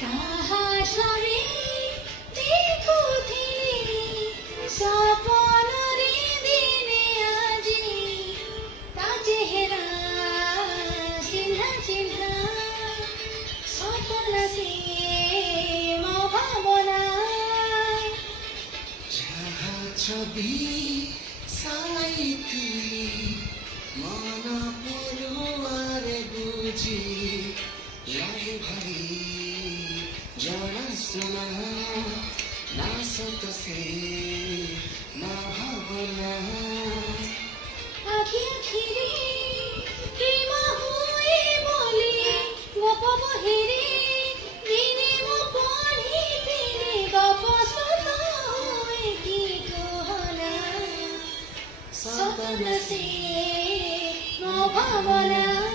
তাহা সবে দেখুথি সপনরে দিনে আজি তা চেহারা চিহ্না চিহ্না সপন সে মো ভাবনা যাহা ছবি সাইথিলি মন পড়ুয়ারে বুঝি লাগে ভাই জଣାଶୁଣା ନା ସତ ସେ ନା ଭାବନା আখি আখিরে প্রেম হুয়ে বলি গপ বহিরে দিনে মো পঢ়িছিলে গপ সত হয়ে কি কহনা সপন সে মো ভাবনা